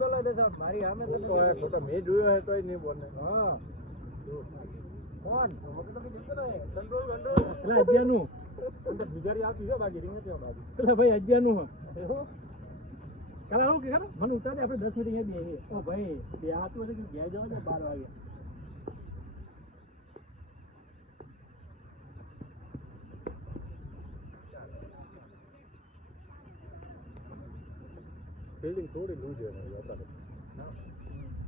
બોલાય દે સાહેબ મારી સામે તો ખોટા મેં જોયો હે તોય નહીં બોલે. હા કોણ એટલે અજ્ઞાનું અંદર બિજારી આવતી છે બાકી રીંગ નથી આવતી. એટલે ભાઈ અજ્ઞાનું કાલા આવું કે ખરા મને ઉતારે આપણે 10 મિનિટ અહીંયા બેહીએ. ઓ ભાઈ બે હાથું એટલે કે ઘેર જવા દે 12 વાગે. ફિલ્ડિંગ થોડી લૂઝ છે આપણે.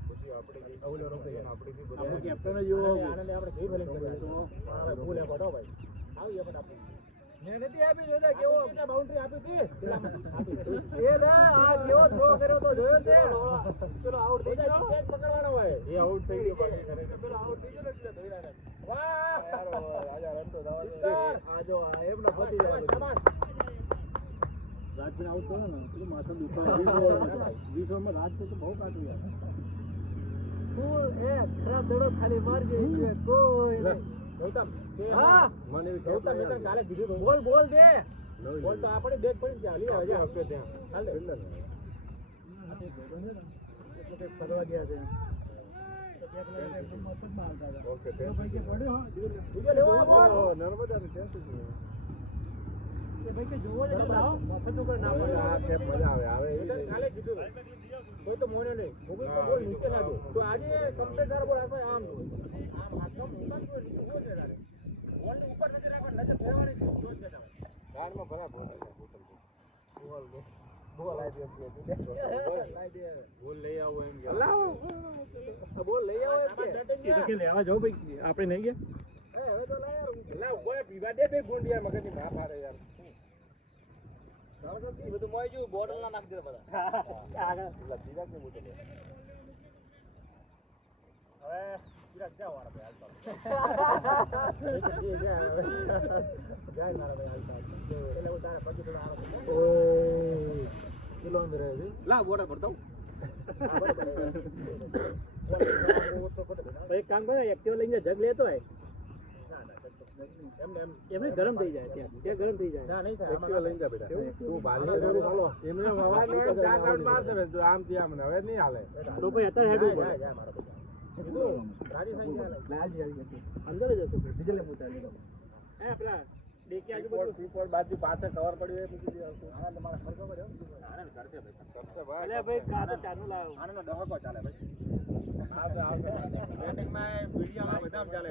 પછી આપણે અવલો રોકે આપણે બી બધા આપણે કેપ્ટન જ એવો આનંદ આપણે કઈ ફિલ્ડિંગ કરીએ તો ફૂલે પડો ભાઈ. આવી આપણે આપણે મેં નથી આપી જોતા કેવો બાઉન્ડ્રી આપી હતી. એ ના આ કેવો થ્રો કર્યો તો જોયો તે પેલો આઉટ થઈ ગયો કેચ પકડવાનો હોય. એ આઉટ થઈ ગયો બાકી કરે. પેલો આઉટ થઈ ગયો એટલે ધોઈ નાખે. વાહ આજા રન તો દાવા દે. આ જો એમનો પતી જાય રાજભાઈ આઉટ થયો ને પેલું માથું દુખાય 20 ઓવરમાં રાજ તો બહુ કાઢું યાર. ફૂલ એ ખરાબ દડો ખાલી માર ગઈ છે કોઈ નહીં. ગૌતમ હા મને એવી ખબર મેં તને કાલે કીધું હતું. બોલ બોલ દે બોલ તો આપણે બેટ પડી ગયા લી હજી હપ્તે ત્યાં હાલે ફરવા ગયા છે ઓકે ભાઈ કે પડ્યો હા બીજો લેવો બોલ નર્મદા ની ટેન્શન છે. ભાઈ કે જોવો છે લાવો મફત ઉપર ના પડે. આ કેપ મજા આવે આવે એ કાલે કીધું કોઈ તો મોને નહીં મોગી તો બોલ નીચે ના દો તો આજે કમ્પ્લીટ બોલ આપણે આમ દો આમ હાથમાં મુકાન તો નીચે હો છે તારે બોલ ની ઉપર નીચે રાખો નજર ફેરવાની જો છે તમે ગાડમાં ભરા બોલ બોલ આઈ દે બોલ લઈ આવો એમ કે લાવો બોલ લઈ આવો એમ કે કે લેવા જાવ ભાઈ આપણે નહીં ગયા. હવે તો લઈ આવો લા ઉભા પીવા દે બે ગુંડ યાર મગજની ના ફારે યાર બધું મોઈ જો બોટલ ના નાખી દે બધા આગળ લા પીવા કે બોટલ હવે પીરા ક્યાં વાળા ભાઈ હાલ જાય મારા ભાઈ હાલ એટલે હું તારા પગ થોડા આરામ ઓય કિલો અંદર છે લા બોર્ડર પડતા એક કામ કરે એક્ટિવા લઈને જગ લેતો હોય એમને ગરમ થઈ જાય ત્યાં ગરમ થઈ જાય. ના નહીં થાય એક્ટિવા લઈને જા બેટા તું બારી થોડું હાલો એમને હવા ને ચાર રાઉન્ડ મારશે ને તો આમ થી આમ ને હવે નહીં હાલે તો ભાઈ અત્યારે હેડવું પડે. જા મારો બેટા કીધું ગાડી થઈ જાય અંદર જ હશે ડીઝલ પૂછાડી દો હે પેલા દેખી આજુબાજુ ત્રિપોલ બાજુ પાછળ કવર પડ્યું હોય પછી આનંદ તમારા ખર્ચો કર્યો આનંદ કરશે ભાઈ કરશે ભાઈ અલે ભાઈ કાતો ચાનું લાવ આનંદ દહકો ચાલે ભાઈ આવશે બેટિંગ માં વિડિયો બધા ચાલે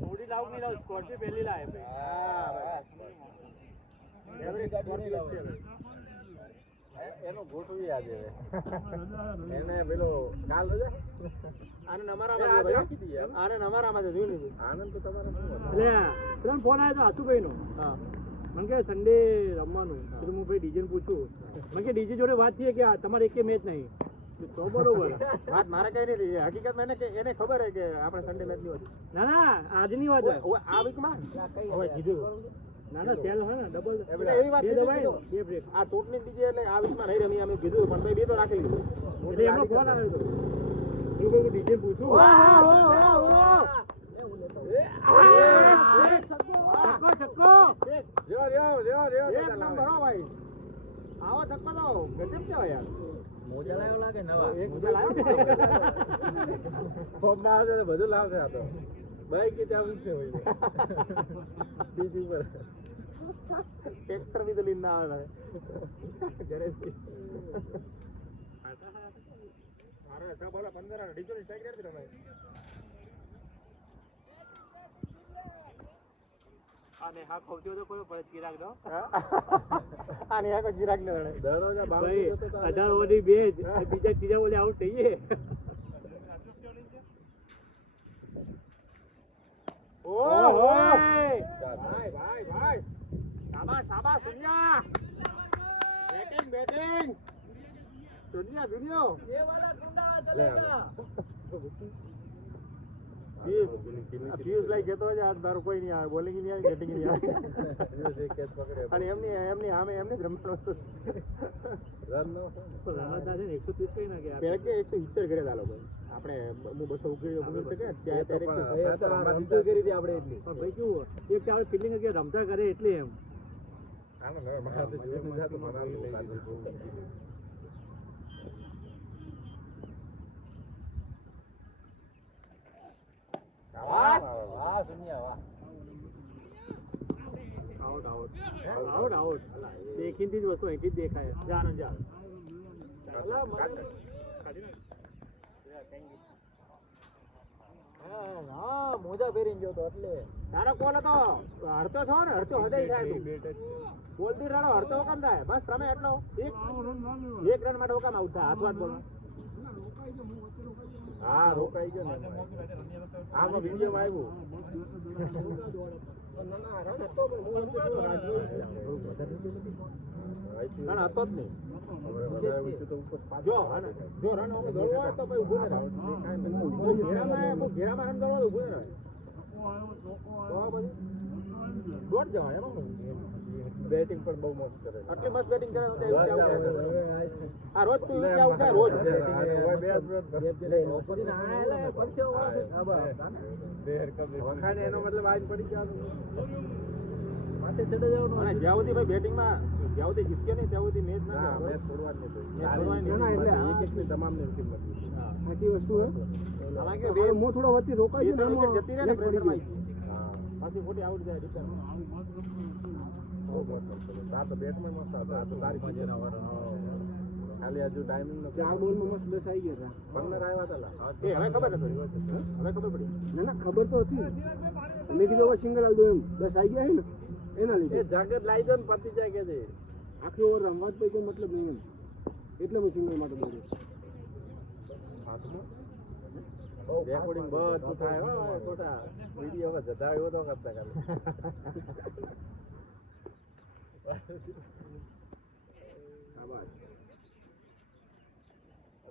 થોડી લાવ નહીં લાવ સ્કોર્પિયો પહેલી લાવે ભાઈ. હા ભાઈ એવરી ગાડી લાવ એનો ગોઠવી આજે એને પેલો કાલ રજા આનંદ અમારામાં છે ભાઈ આનંદ અમારામાં છે જોઈ લીધું આનંદ તો તમારે શું એટલે પેલો ફોન આવ્યો તો આસુભાઈ નો હા મને કે સન્ડે રમવાનું એટલે હું ભાઈ ડીજે પૂછું મને કે ડીજે જોડે વાત થઈ કે તમારે એકે મેચ નહીં તો બરોબર વાત મારે કઈ નથી હકીકતમાં એને ખબર હે કે આપણે સન્ડે મેચ ની હતી ના ના આજની વાત છે. આ વીકમાં હવે કીધું ના ના સેલ હોય ને ડબલ એવી વાત બે કીધી દબાય કીધું. બે બ્રેક આ ચૂંટણી બીજી એટલે આ વીકમાં નહીં રમી અમે કીધું પણ ભાઈ બે તો રાખી લીધું એટલે એમનો ફોન આવ્યો હતો હું કહું ડીજે પૂછું છક્કો એક નંબર હો ભાઈ આવો છક્કો તો ગજબ કેવાય યાર મોજા લાવ્યો લાગે નવા મોજા લાવ્યો ફોર્મ માં આવશે તો બધું લાવશે આ તો બાઈક કે ચાલુ છે હોય બીજી પર ટ્રેક્ટર બી તો લઈને ના આવે ગરેજથી અરે સા બોલા 15 ડીઝલ સ્ટ્રાઇક કરતી રહે અને હા ખોવતી તો કોઈ પડે ચિરાગ દો આને આ કો જીરાક ને રણે દરરોજ ભાઈ 18 ઓવરની બે બીજા ત્રીજા બોલે આઉટ થઈ ગયે ઓહો ભાઈ ભાઈ ભાઈ શાબાશ શાબાશ સુનિયા બેટિંગ સુનિયા ये वाला टुंडाला चलेगा ફ્યુઝ લાઈક જતો છે આજ તારું કોઈ નહીં આવે બોલિંગ નહીં આવે બેટિંગ નહીં આવે અને એમની સામે એમને જ રમવાનું હતું રાણા છે ને 130 કઈ ના ગયા પહેલા કે 170 કર્યા હતા લોકો આપણે હું 200 ઉકેલ્યો મુગલ કે ત્યારે કરી હતી આપણે એટલી પણ ભાઈ કેવું એક ચાર ફિલ્ડિંગ કે રમતા કરે એટલે એમ આમાં હવે મારા તો જોઈને જાતો મને આમ લાગે બહુ. વાહ વાહ દુનિયા વાહ. આઉટ આઉટ આઉટ આઉટ દેખીથી જ વસ્તુ અહીંથી જ દેખાય જાનો જા હા મોજા પહેરીને ગયો તો એટલે તારો કોલ હતો હડતો છો ને હડતો હૃદય થાય તું બોલ દી રાડો હડતો હુકમ થાય બસ રમે એટલો એક રન માટે હુકમ આઉટ થાય હાથવાટ બોલ હા રોકાઈ ગયો ને આમાં વિડીયોમાં આવ્યું રન હતો જ નહીં જો જો રન દોડવો હોય તો પછી ઊભું ના ઘેરામાં રન દોડવો ઊભું ના દોડ જવાય એમાં બેટિંગ પણ બહુ મસ્ત કરે આટલી મસ્ત બેટિંગ કરે આ રોજ તું ઊંચા ઉઠાય રોજ વખાણે એનો મતલબ આજ પડી જવાનું માથે ચડી જવાનું અને જ્યાં સુધી ભાઈ બેટિંગમાં જ્યાં સુધી જીત્યો નહીં ત્યાં સુધી મેચ ના મેચ છોડવાની નહીં તમામને વિકેટ નથી આખી વસ્તુ આમાં કેવું બે હું થોડો વચ્ચે રોકાઈ ગયો વિકેટ જતી રહે ને પ્રેશરમાં પાછી ખોટી આઉટ જાય રિટર્ન આ તો બેટમાં મસ્ત હતો આ તો તારી મજા ખાલી હજુ ટાઈમિંગ નથી 4 બોલમાં મસ્ત 10 આવી ગયા હતા 15 આવ્યા હતા એ હવે ખબર નથી હવે ખબર પડી ના ખબર તો હતી મેં કીધું હવે સિંગલ આવી દો એમ 10 આવી ગયા હે ને એના લીધે એ જગત લાવી દો ને પતી જાય કે છે આખી ઓવર રમવા જ કોઈ મતલબ નહીં એમ એટલે મેં સિંગલ માટે બોલ્યો રેકોર્ડિંગ બધું થાય હો ખોટા વિડીયો માં જતા એવો તો કરતા ખાલી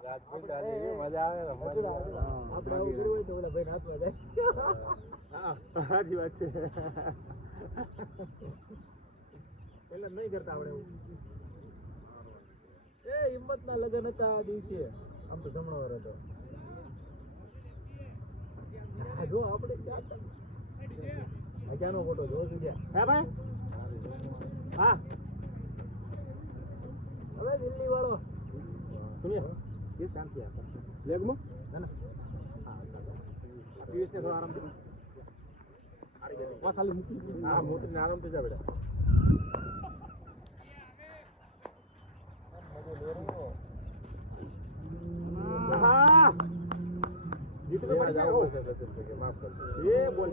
રાજકોટ આજે મજા આવે આપણે આવું કરવું હોય તો ઓલા ભાઈ હાથમાં જાય હા સાચી વાત છે પેલા નહીં કરતા આપણે એવું એ હિંમતના લગન હતા આ દિવસે આમ તો જમણવાર હતો જો આપણે મજાનો ફોટો જો સુજ્યા હે ભાઈ હા હવે દિલ્હી વાળો સુનિએ એ શાંતિ આપો લેગમાં ના ના હા પિયુષ ને થોડો આરામ કરી ખાલી મૂકી હા મોટી ને આરામ થઈ જાય બેટા હા જીત પડી ગયા હો માફ કરજો એ બોલ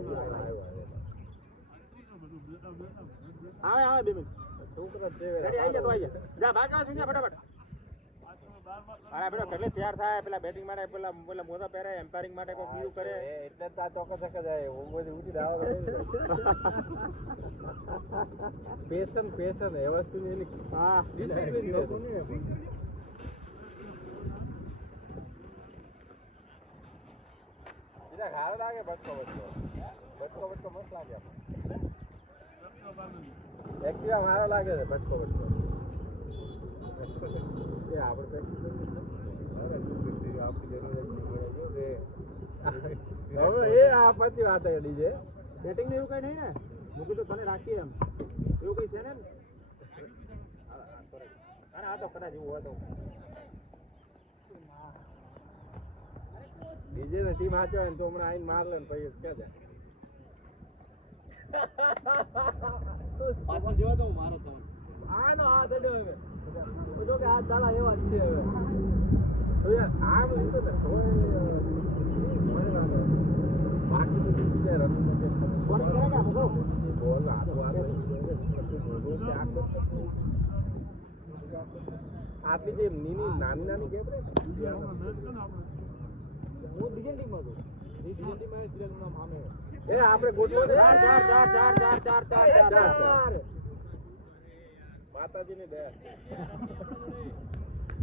આવ્યો આવે 2 મિનિટ છોકરા છે રેડી આવી જા તો આવી જા જા ભાગવા સુનિયા ફટાફટ અરે બેટા એટલે તૈયાર થાય પેલા બેટિંગ માટે પેલા મોજા પહેરે એમ્પાયરિંગ માટે કોઈ બીજું કરે એટલે તો આ ચોક્કસ જ જાય હું બધી ઊંચી દાવા પેશન એ વસ્તુ એની હા ડિસિપ્લિન બીજા ઘારો લાગે બચકો મસ્ત લાગે એક્ટિવા મારો લાગે છે બચકો એ આપણે એ આ પછી વાત એડી છે બેટિંગ ને એવું કઈ નહીં ને મૂકી તો તને રાખીએ એમ એવું કઈ છે ને અરે આ તો કદાચ એવું હોય તો બીજે ને ટીમ હાચો ને તો હમણાં આઈને માર લે ને પછી ક્યાં જાય પાછળ જોયો તો મારો તો આનો હાથ અડ્યો હવે જો કે હાથ દાડા એવા જ છે હવે તો યાર આમ લીધો ને તો બાકી તો બીજે રન બોલ કરેગા મગો બોલ હાથ આટલી જે નાની ગેમ રે હું બીજી ટીમમાં હતો બીજી ટીમમાં સિરાજનું નામ આમે એ આપણે ગોઠવો ને 4 માતાજીની દયા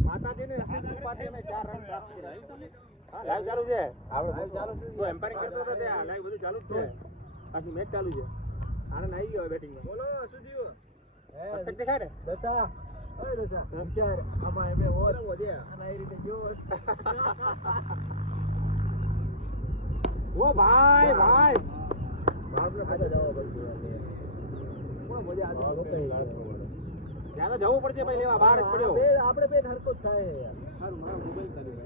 માતાજીની અસીમ કૃપાથી અમે 4 રન પ્રાપ્ત કર્યા હા લાઈવ ચાલુ છે આપણે ચાલુ છે તો એમ્પાયરિંગ કરતો હતો ત્યાં લાઈવ બધું ચાલુ જ છે આખી મેચ ચાલુ છે આનંદ આવી ગયો બેટિંગમાં બોલો સુજીવ પરફેક્ટ દેખાય ને દશા ઓય દશા વિચાર આમાં એમે હોત વધ્યા અને એ રીતે જો ઓ ભાઈ બાપને પાછા જવા પડશે કોણ પછી આ રોકાઈ ગયા. ત્યાં તો જવું પડશે ભાઈ લેવા, બહાર જ પડ્યો. આપણે બે હરકો જ થાય યાર. સારું મારા મોબાઈલ કાઢી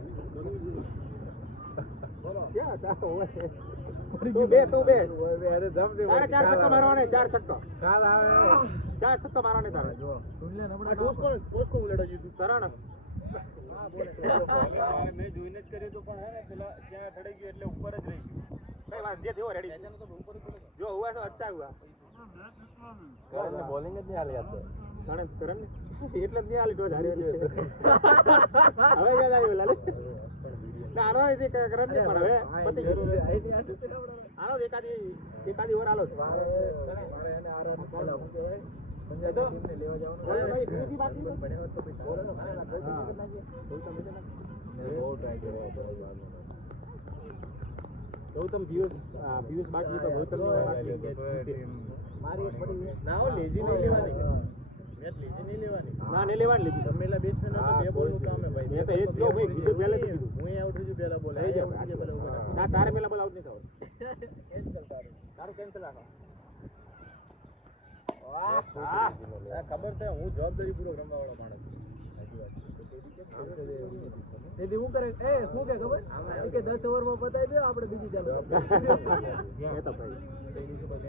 ક્યાં હતા? તું બે તારે 4 છક્કા મારવાને, 4 છક્કા. 4 છક્કા મારવાને તારે. આ ટોસ કોણ ઉલેડા જીતું તારા ને મેં જોઈને જ કર્યો તો પણ હે ને પેલા ત્યાં ચડી ગયો એટલે ઉપર જ રહી ગયું. કઈ વાત જે થયો રેડી જો હુઆ તો અચ્છા હુઆ. બોલિંગ જ નહીં હાલે યાર. કરણ કરણ એટલે જ નહીં હાલી ટોચ હારી. હવે યાદ આવ્યું લાલે. ના આનો એ કરણ નહીં પણ હવે પતી ગયું. આનો એકાદી ઓવર આલો. મારે એને આરામ કાલા હું કહેવાય સંજય ટીમને લેવા જવાનું. ભાઈ બીજી બાકી બહુ ટ્રાય કર્યો ગૌતમ પિયુષ બાકી તો ગૌતમ મારી એક પડી ના હો લેજી નહીં લેવાની. મેચ લેજી નહીં લેવાની. ના ને લેવાની લીધી. રમેલા બેટ્સમેન હતો બે બોલનું કામ હે ભાઈ. મેં તો એ જ કહું ભાઈ કીધું પહેલા જ કીધું. હું આઉટ રહ્યું પહેલા બોલે. થઈ જાય. ના તારે પેલા બોલ આઉટ નહીં થવાનું. તારું કેન્સલ રાખો. વાહ ખબર છે હું જવાબદારી પૂર્વક રમવા વાળો માણસ છું. તેથી હું કરે શું કે ખબર કે 10 ઓવરમાં પતાવી દો આપણે બીજી ચાલુ. એ તો ભાઈ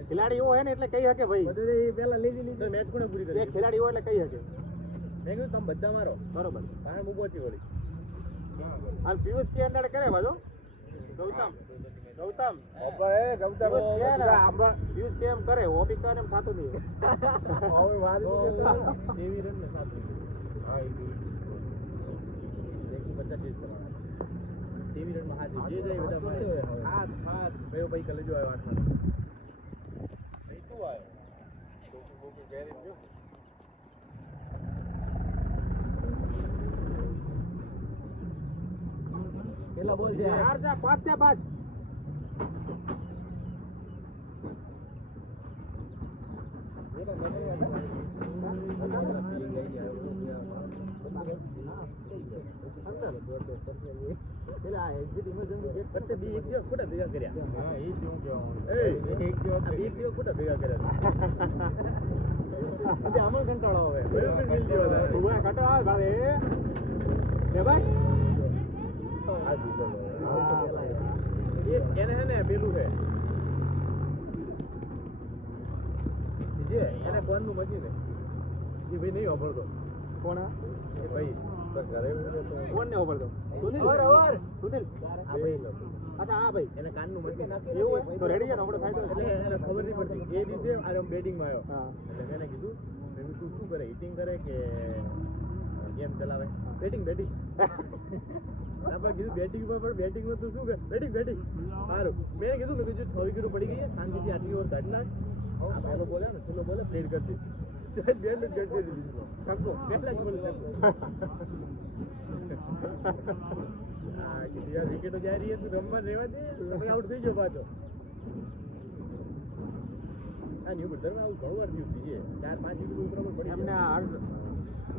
ખેલાડી એવો હે ને એટલે કહી શકે ભાઈ. બધું એ પહેલા લીધી મેચ કોને પૂરી કરી. એ ખેલાડી હોય એટલે કહી શકે. મેં કીધું તમે બધા મારો બરોબર. કારણ હું પહોંચી વળી. હાલ પિયુષ કે અંદર કરે બાજુ ગૌતમ પિયુષ કે એમ કરે ઓપી કરે એમ થતું નહીં. હવે વાત એવી રન ને સાત હા 150 તેવી રનમાં હાથ જે જાય બધા મારે હાથ કયો ભાઈ કલે જો આવ્યો આઠમાં નહીં તું આવ્યો તો ગેરેજ જો કેટલા બોલ છે 4 છે 5 પેલા એક્ઝિટ ઇમરજન્સી ગેટ કરતે બી એક દિવસ ખોટા ભેગા કર્યા. હા એ જ હું કહેવાનું. એક દિવસ ખોટા ભેગા કર્યા. એટલે આમાં કંટાળો આવે. બરાબર મિલ દેવા તું કટો આ ભાઈ કે બસ એને હે ને પેલું છે જે એને કોનનું મશીન છે એ ભાઈ નહીં વાપરતો. કોણ એ ભાઈ કોણ ને ઓપર દો સુનિલ સુનિલ આ ભાઈ અચ્છા હા ભાઈ એને કાનનું મશીન એવું હોય તો રેડી છે ને આપણે ફાયદો એટલે એને ખબર નહીં પડતી. એ દિવસે આ બેટિંગમાં આવ્યો હા એટલે મેં એને કીધું મેં તું શું કરે હિટિંગ કરે કે ગેમ ચલાવે. બેટિંગ આપણે કીધું બેટિંગમાં પણ બેટિંગમાં તું શું કરે બેટિંગ સારું મેં કીધું 6 વિકેટો પડી ગઈ શાંતિથી આટલી ઓવર કાઢી નાખ. આ પહેલો બોલે ને છેલ્લો બોલે પ્લેડ કરી દીધી. છક્કો કેટલા જ બોલે હા કીધું યાર વિકેટો જાય રહી તું રમવા રહેવા દે તમે આઉટ થઈ ગયો પાછો. આ ન્યુ બધામાં આવું ઘણું વાર થયું છે 4-5 વિકેટ ઉપર પડી એમને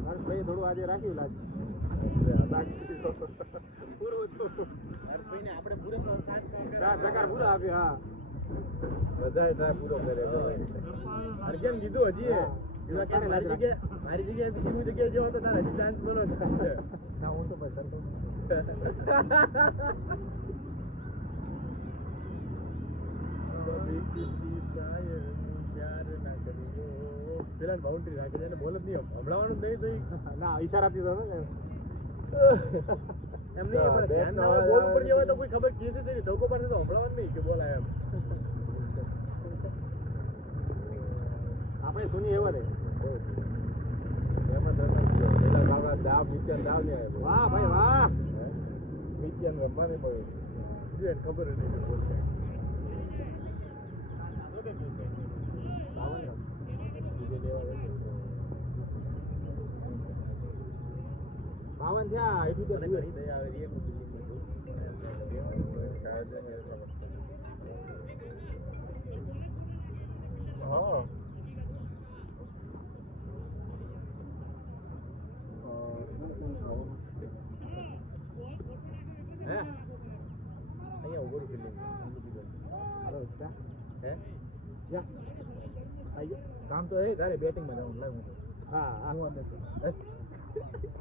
હર્ષભાઈ થોડું આજે રાખ્યું લાજ પૂરું હર્ષભાઈને આપણે પૂરા 7 જગાર પૂરા આપ્યો હા બધાય ટ્રાય પૂરો કરે અર્જન કીધું હજી કીધું કે મારી જગ્યાએ બીજી જગ્યાએ જેવો તો તારે હજી ચાન્સ બનો છે. ના હું તો બસ પેલા બાઉન્ડ્રી રાખે છે એને બોલ જ નહીં હમણાવાનું જ નહીં તો ના ઈશારાથી તો ને એમ નહીં પણ ધ્યાન ના હોય બોલ ઉપર જેવા તો કોઈ ખબર કે છે તેની ધોકો પડે તો હમણાવાનું નહીં કે બોલ આયા એમ. આપણે સુની એવા ને એમાં પેલા કાકા દાવ નીચે દાવ ને આવ્યો વાહ ભાઈ વાહ નીચે રમવાની પડે જે ખબર જ નહીં બોલ બાવન થયા એટલું તો ઘણી દયા આવે એક હા હે અહીંયા ઉભો ફિલ્ડિંગ હે જા કામ તો એ તારે બેટિંગમાં જવાનું લાવ હું તો હા હા હું અંદર છું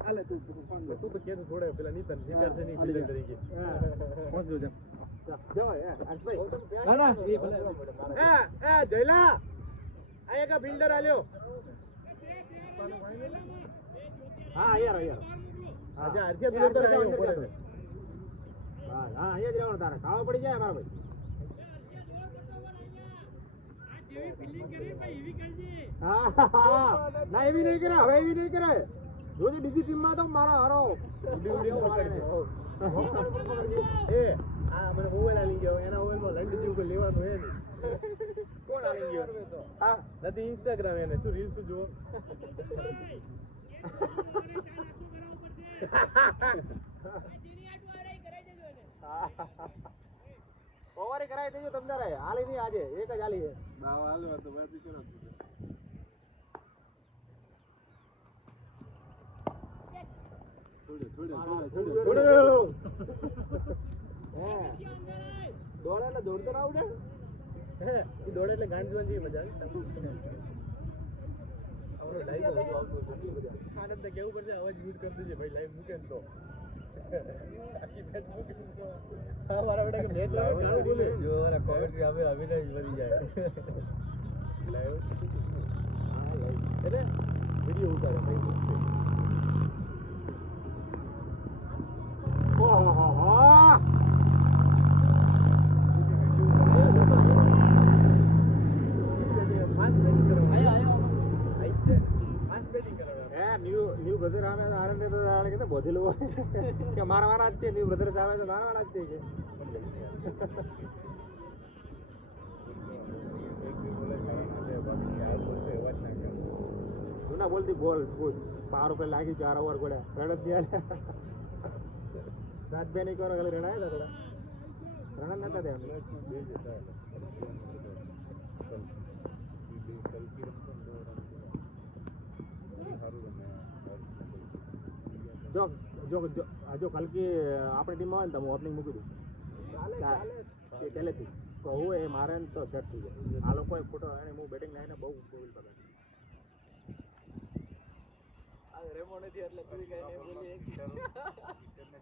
આલે તું તો કે તો છોડે પેલા નીતન જીગર છે ની ફિલ્ડર તરીકે પહોંચજો જા જવાય હર્ષભાઈ ના ના એ ભલે એ જયલા આ એક ફિલ્ડર આલ્યો હા યાર યાર આજે હર્ષિયા તું અંદર આવ્યો ઉપર હા હા અહીંયા જ રહેવાનું તારે કાળો પડી જાય મારા ભાઈ ના એવી નહીં કરે હવે એવી નહીં કરે જોજે બીજી ટીમમાં તો મારો હારો એ આ મને મોબાઈલ આલી ગયો એના મોબાઈલમાં લંડ જેવું કોઈ લેવાનું હે નહીં કોણ આલી ગયો હા નથી ઇન્સ્ટાગ્રામ એને શું રીલ્સ જુઓ ઓવરે કરાવી દેજો તમને રે હાલી નહીં આજે એક જ હાલી છે ના હાલો તો વાત કરો દોડે એટલે દોડતો ના આવડે હે એ દોડે એટલે ગાંડી જોવાની જેવી મજા આવે આનંદ કેવું પડશે અવાજ મ્યુટ કરી દેજે ભાઈ લાઈવ મૂકે ને તો આખી મેચ મૂકે તો હા મારા બેટા કે મેચ લાવે કાલ બોલે જો મારા કોમેન્ટ્રી આવે અવિનય વધી જાય લાઈવ હા લાઈવ એટલે વિડિયો ઉતારે ભાઈ મૂકશે ન્યુ બ્રધર આવે તો આનંદ તો આને કે બોધેલું હોય કે મારવાના જ છે ન્યુ બ્રધર આવે તો મારવાના જ છે કે તું ના બોલતી બોલ પૂછ 5 રૂપિયા લાગી 4 ઓવર ગોળ્યા રણત દિયા રાત બે નહીં કરો ખાલી રણાય થોડા રણત નતા દે જો જો જો કલકી આપણી ટીમ આવે ને તો હું ઓપનિંગ મૂકી દઉં પહેલેથી કહું એ મારે ને તો સેટ થઈ જાય આ લોકોએ ખોટો એને હું બેટિંગ લાવીને બહુ ફૂલ પકડ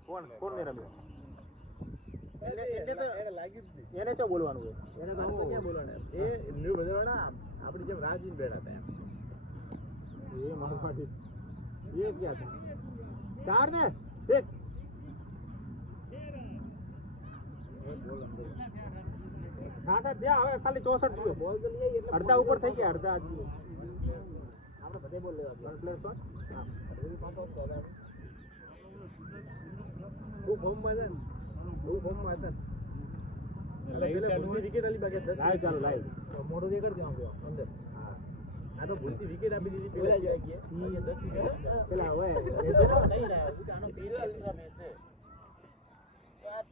કોણ કોણ નહીં રમ્યો એને તો બોલવાનું હોય એને તો ક્યાં બોલવાના એ ન્યુ બદલવાના આપણી જેમ રાજવીન બેઠા હતા એ મારું પાટી એ ક્યાં હતા 4 ને 6 66 થયા હવે ખાલી 64 જોઈએ બોલ તો લઈ એટલે અડધા ઉપર થઈ ગયા અડધા આપણે બધે બોલ લેવા વન પ્લેયર શોટ હા બહુ ફોર્મમાં છે બહુ ફોર્મમાં હતા વિકેટ આલી બાકી લાઈવ ચાલુ લાઈવ મોટું દેખાડ દે અંદર આ તો ભૂલથી વિકેટ આપી દીધી પેલા જાય કે 10 વિકેટ પેલા હોય નહીં રહ્યો આનો પેલા મેચ છે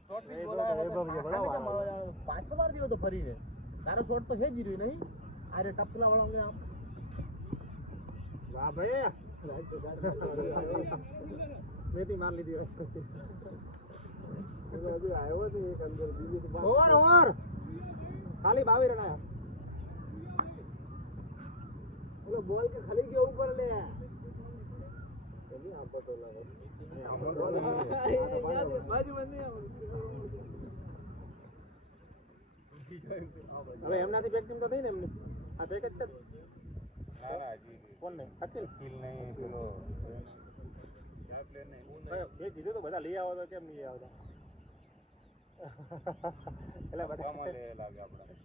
શોટ બી બોલાયો પાછો માર દીધો તો ફરીને તારો શોટ તો હે જ રહ્યો નહીં આરે ટપલા વાળો આમ વાહ ભાઈ મેથી માર લીધી હજુ આવ્યો તો એક અંદર બીજી ઓવર ઓવર ખાલી 22 રન આયા ઓલો બોલ કે ખાલી ગયો ઉપર લે કદી આપો તો લાગે બાજુમાં નહીં હવે એમનાથી બેક ટીમ તો થઈ ને એમની આ બેક જ છે ના હજી કોણ નહીં અકિલ કિલ નહીં પેલો બે કીધું તો બધા લઈ આવો તો કેમ નહીં આવતા એટલે બધા લે લાગે આપણે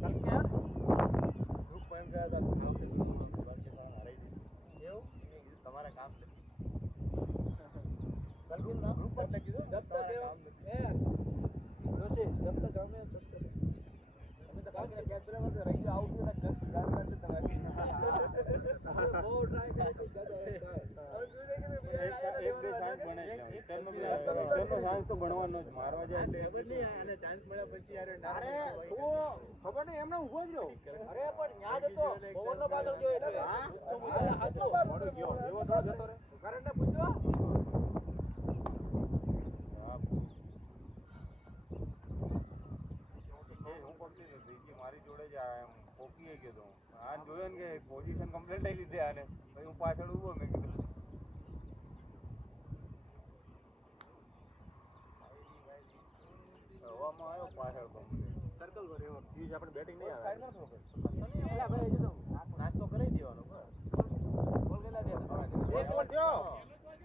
કલ કે ગ્રુપ પોઈન્ટ ગયા હતા એવું તમારે કામ છે कल भी ना ग्रुप पर लगी जब तक ए जोशी जब तक हमें जब तक हमें तो काम कैसे में से रही आउट में तक गाड़ करते तक वो ट्राई करके ज्यादा एक दे चांस बने टेन में चांस तो बनવાનો જ મારવા જાય ખબર નહીં આને ચાન્સ મળ્યા પછી યાર અરે ઓ ખબર નહીં એમને ઊભો જ રહ્યો અરે પણ યાદ હતો બોલનો પાછળ ગયો એટલે હા સાચો મોડો ગયો એવો તો જતો રે કરંટને પૂછો મારી જોડે જ આયા પોકી ગયો તો પોઝિશન કમ્પ્લીટ લઈ લીધી આને પછી હું પાછળ ઊભો મેં કીધું હવામાં આવ્યો પાછળ સર્કલ પર એવો ઈ આપણે બેટિંગ નહીં આવે સાઈડમાં થોડો અલા ભાઈ હજી તો નાસ્તો કરી દેવાનો બોલ કેટલા દે એક બોલ થયો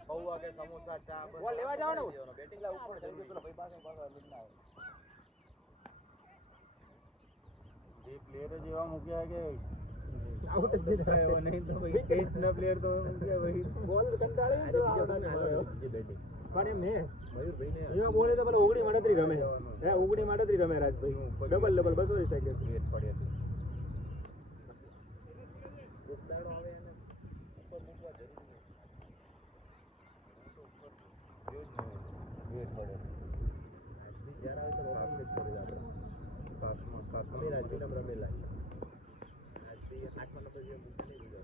પૌવા કે સમોસા ચા બોલ લેવા જવાનો બેટિંગ લા ઉપર જઈ ગયો ભાઈ પાસે લીધા આવે જે પ્લેયર જ એવા મૂક્યા કે આઉટ જ દીધા નહીં તો ભાઈ ટેસ્ટના પ્લેયર તો મૂક્યા ભાઈ બોલ કંટાળી તો જે બેટિંગ પણ એમ ને મયુરભાઈ ને એવા બોલે તો પેલા 19 રમે હે 19 રમે રાજભાઈ ડબલ 200 સ્ટ્રાઇક પ્લેયર પડે ઉતારો આવે અને ઉપર મૂકવા જરૂરી વેટ પડે નથી જ્યારે આવે તો રોકિંગ જ કરી આપણે સાતમાં અમે રાજવીના રમેલા આજથી 8 નંબર જે મૂકી નહીં દીધો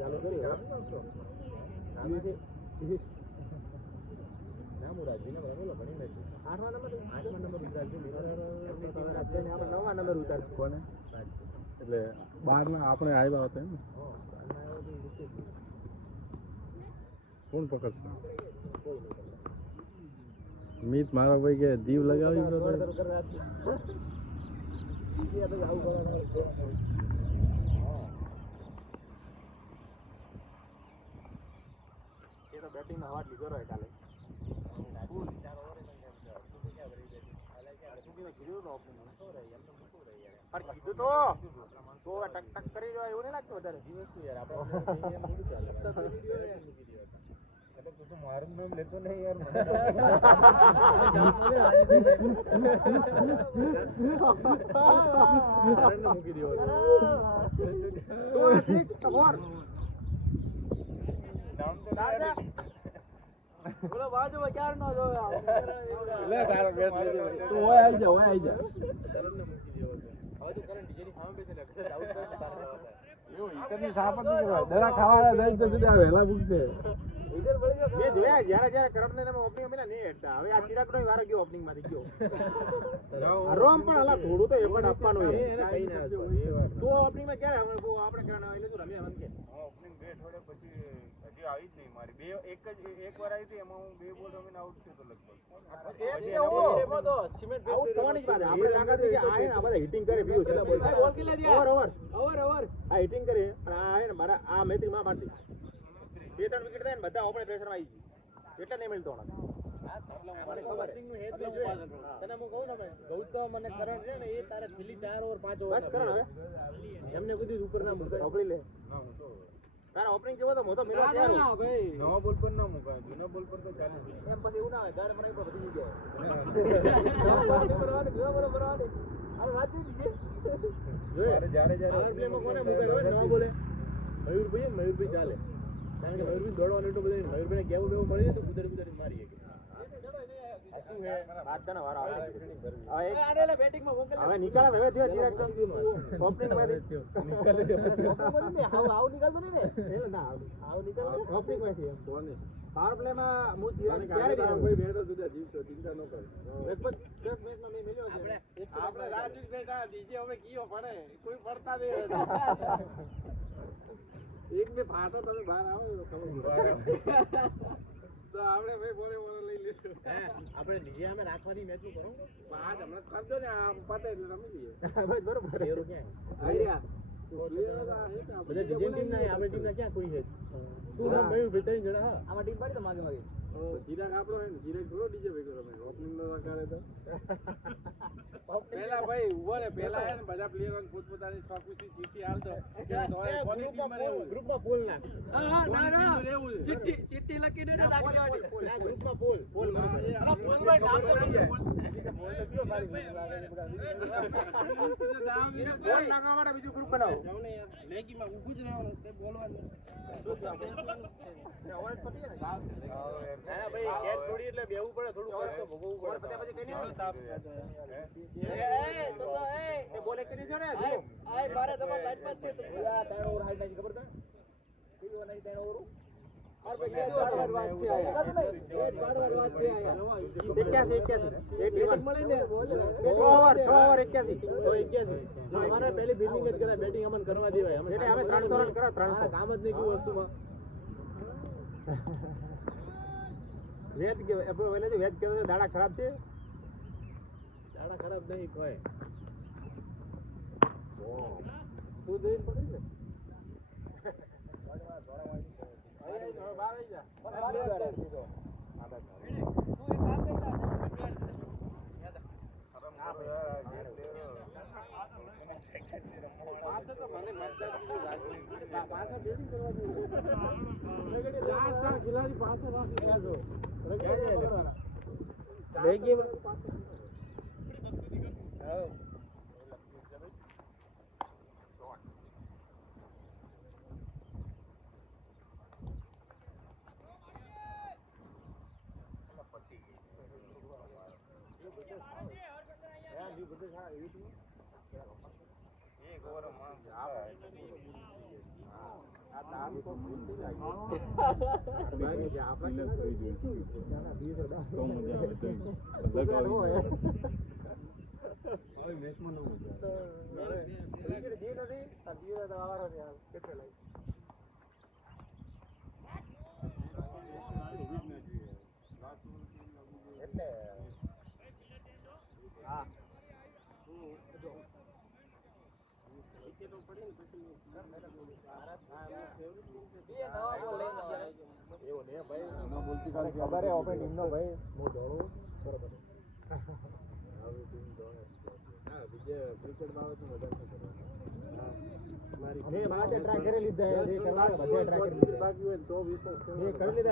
ચાલુ કરી ના હું રાજવીના રમેલો ઘણી મેચ 8મા નંબર ઉતારજો આપણે 9મા નંબર ઉતારશું કોને એટલે 12 ના આપણે આવ્યા હતા એમ કોણ પકડશે મીત મારા ભાઈ કે દીવ લગાવી દો એ તો બેટિંગ માં હવાટ લીધો રહ્યો કાલે કીધું તો ટક ટક કરી જો એવું નહીં લાગતું વધારે તું મારું નામ લેતો નહીં યાર મૂકી દેવો બોલો બાજુમાં ક્યારે નો જોવે લે તારો બેટ લેજો તું ઓય આવી જા કરંટ મૂકી દેવો હવે તો કરંટ જેની સામે બેસેલા કદાચ આઉટ કરે તો તારે એવું ઈકરની થાપ જ નહીં દડા ખાવાના દઈ તો સીધા વહેલા પૂછશે મેં જોયા જ્યારે કરંટ ને તમે ઓપનિંગ મેલા નહીં હેડતા હવે આ ચિરાગ નો વારો ગયો ઓપનિંગ માંથી ગયો રોમ પણ હલા થોડું તો એફર્ટ આપવાનું એને કઈ ના તો ઓપનિંગ માં ક્યારે આપણે કરવાનું એટલે તું રમ્યા એમ કે ઓપનિંગ બે થોડે પછી હજી આવી જ નહીં મારી બે એક વાર આવી હતી એમાં હું 2 બોલ રમીને આઉટ થયો તો લગભગ આઉટ થવાની જ વાત છે. આપણે તાકાત છે કે આ હે ને આ બધા હિટિંગ કરે બીજું છે બોલ કેટલા દિયા ઓવર આ હિટિંગ કરે અને આ હે ને મારા આ મેચી માં મારતી 2-3 વિકેટ થાય ને બધા આપણે પ્રેશર માં આવી ગઈ એટલે નહીં મળતો તને હું કહું ને ગૌતમ અને કરણ છે ને એ તારે છેલ્લી 4 ઓવર 5 ઓવર બસ કરણ હવે એમને કીધું ઉપર ના મૂકાય ઓપરી લે તારા ઓપનિંગ જેવો તો મોટો મિલો છે ભાઈ નવા બોલ પર ના મુકાય જૂના બોલ પર તો ચાલે છે એમ પછી એવું ના હોય ગાડ મને ઉપર વધી જાય જ્યારે પાવર પ્લે માં કોને મૂકાય ખબર નવા બોલે મયુરભાઈ ચાલે કારણ કે મયુરભાઈ દોડવાનું એટલું બધું મયુરભાઈ ને કેવું બેવું મળી જાય તો કુદરતી મારીએ હવે નીકળે હવે ધીરે ધીરે ઓપનિંગ માંથી ઓપનિંગ માંથી પાવર પ્લે માં હું ક્યારે ભાઈ બેટો જુદા જીવતો ચિંતા ન કર લગભગ 10 મેચ નો મેં મળ્યો છે આપણે રાજવીર બેટા ડીજે હવે કીયો પડે કોઈ પડતા નહીં એક બે ફાટો તમે બહાર આવો તો ખબર તો આપણે ભાઈ બોલે લઈ લેશું આપણે ડીજે અમે રાખવાની મેચ નું કરો આજ હમણાં કરજો ને આ પતે એટલે રમી લઈએ બસ બરોબર એરો ક્યાં આઈ રહ્યા બધા ડીજે ટીમ ના આપણી ટીમ ના ક્યાં કોઈ છે તું ના મયુરભાઈ ત્રણ જણા હા આમાં ટીમ પાડી તો માગે જીરાક આપણો હે ને જીરાક થોડો ડીજે ભેગો રમે ઓપનિંગ નો કરે તો પેલા ભાઈ ઉભો ને પેલા હે ને બધા પ્લેયરો પોતપોતાની સ્ટોકુસી ચીઠી હાલતો કે તમારે કોની ટીમ માં રહેવું ગ્રુપમાં પોલ ના ના ચિઠ્ઠી લખીને નાખી દેવાની ના ગ્રુપમાં પોલ પોલ અલા પોલભાઈ નામ તો નહીં પોલ નાખવા માટે બીજું ગ્રુપ બનાવો લેગીમાં ઊભું જ રહેવાનું તે બોલવાનું અવાજ પતી ને ના ભાઈ કેચ છોડી એટલે બેવું પડે થોડું કષ્ટ ભોગવવું પડે પછી કઈ નહીં એ બોલે કરી જો ને આય બારે તમાર લાઈટ માં છે ત્રણ ઓવર હાઈટ નાખી ખબર છે કિલો નહીં ત્રણ ઓવર અમારે પહેલી ફિલ્ડિંગ જ કરાય, બેટિંગ અમને કરવા દેવાય. અમે 300 રન કરો, 300 કામ જ નહીં કોઈ વસ્તુમાં. વેદ કે એટલે વેદ કે દાડા ખરાબ છે, દાડા ખરાબ નહીં કોઈ. તું જઈને પડી ને.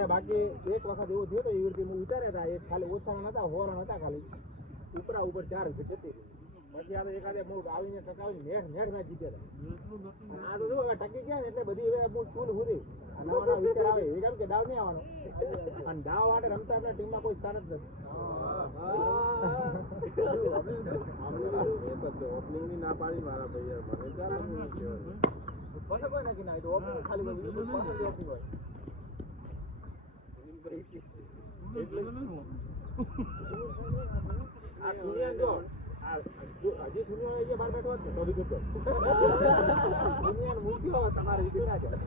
બાકી એક વખત એવું થયું તો એ રીતે હું ઉતાર્યા હતા, એક ખાલી ઓછા નતા, 100 રન હતા ખાલી, ઉપરા ઉપર 4 જતી રહી. પછી આ તો એકાદે મોટ આવીને ટકાવી નેટ ના જીત્યા હતા. આ તો શું હવે ટકી ગયા ને એટલે બધી હવે હું ટૂલ હુરી નવા વિચાર આવે એ કેમ કે દાવ નહીં આવવાનો, અને દાવ માટે રમતા આપણા ટીમમાં કોઈ સ્થાન જ નથી. ઓપનિંગ ની ના પાડી મારા ભાઈ, મને ચાલે પછી કોઈ નક્કી ના, તો ઓપનિંગ ખાલી ઓપનિંગ હોય. આ સુનિયન જો હજી સુનિયન જે બાર બેઠો હતો તો બી જતો સુનિયન મૂક્યો તમારે વિકેટ ના જાય.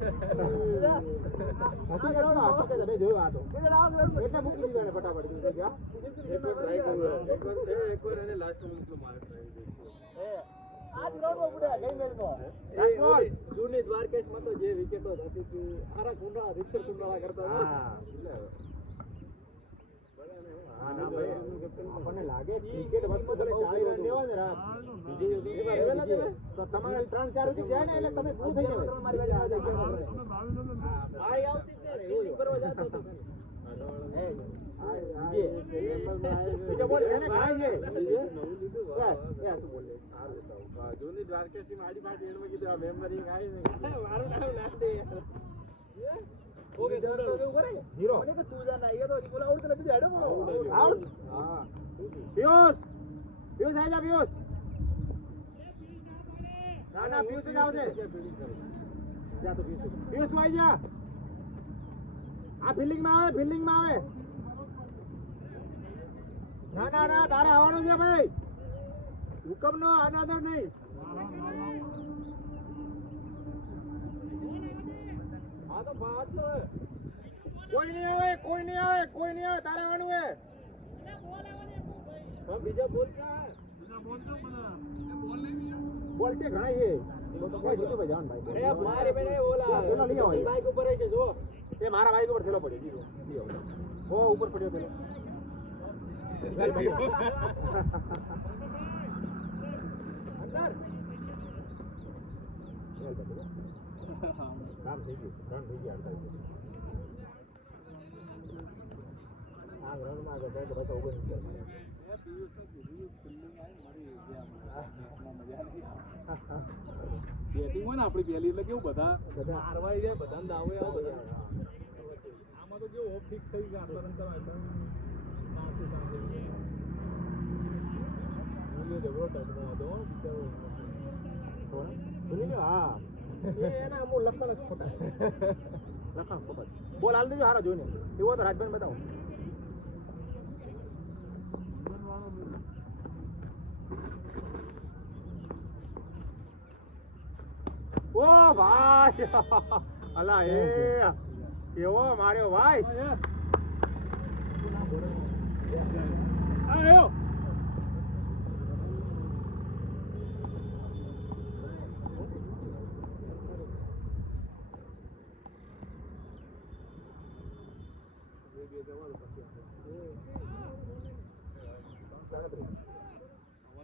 તમે જોયું આ તો એટલે મૂકી દીધો એને ફટાફટ એકવાર એને લાસ્ટ મિનિટમાં મારે ટ્રાય આજ ગ્રાઉન્ડમાં પડ્યા ગઈ મેચમાં જૂની દ્વારકેશમાં તો જે વિકેટો હતી કે આરા કુંડાળા રીતસર કુંડાળા કરતા હતા. આપણને લાગે ક્રિકેટ વસ્તુ ભલે 40 રન દેવા ને રાત તો તમારે 3-4 સુધી જાય ને એટલે તમે પૂરું થઈ જાય. ભાઈ આવતી જ નહીં, ફિલ્ડિંગ કરવા જતો હતો જૂની દ્વારકેશી મારી પાસે એડમાં કીધું આ મેમ્બરિંગ આવી ને મારું નામ ના દે ઓકે ગોળ તો કરે હીરો મને કે તું જા ના એ તો બોલ આઉટ કરે બીજે હેડો બોલો આઉટ. હા પિયુષ આઈ જા પિયુષ. ના પિયુષ જ આવશે. જા તો પિયુષ તું આઈ જા. આ ફિલ્ડિંગ માં આવે ના તારે આવવાનું છે ભાઈ, હુકમ નો અનાદર નહીં. આ તો બાદ લો કોઈ નહીં આવે તારે આવવાનું હે. हम બીજા બોલ ક્યાં હે બોલ છે ઘણા છે તો કોઈ જીતો ભાઈ જાન ભાઈ. અરે મારે મેને ઓલા પેલો લઈ આવો. બાઈક ઉપર છે જો એ મારા બાઈક ઉપર થેલો પડ્યો દીધો ઓ ઉપર પડ્યો થેલો. અંદર કામ થઈ ગયું આ રનમાં આગળ જાય તો બધા ઉભો થઈ જાય. બેટિંગ હોય ને આપણી પહેલી એટલે કેવું બધા હારવાઈ જાય બધાને દાવે આવે આમાં તો કેવું ઓફ ફિક્સ થઈ ગયા આટલા રન કરવા ઝઘડો ટચમાં હતો બિચારો હા એના અમુક લખણ જ ખોટા લખણ ખોટા બોલ હાલ દેજો હારા જોઈને એવો તો રાજભાઈ બતાવો ઓ ભાઈ અલા એ કેવો માર્યો ભાઈ આયો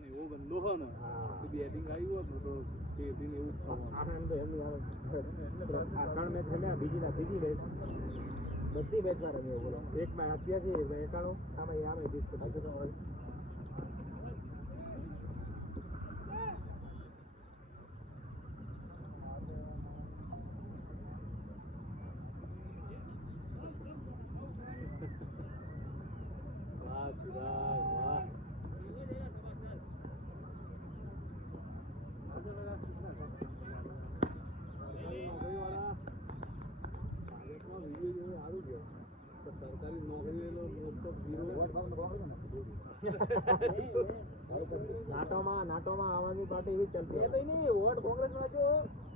એવો ગંદો હોય ને બેટિંગ આવ્યું હતું તો તે દિન એવું જ થવાનું બીજી મેચ બધી મેચમાં રમ્યો બોલો એક માં 88 એક માં 91 આમાં આવે 20 વાહ ચિરાગ વાહ સરકારી નોકરી નાટોમાં આવવાની પાર્ટી એવી ચાલતી એ તો નહીં વોટ કોંગ્રેસમાં જો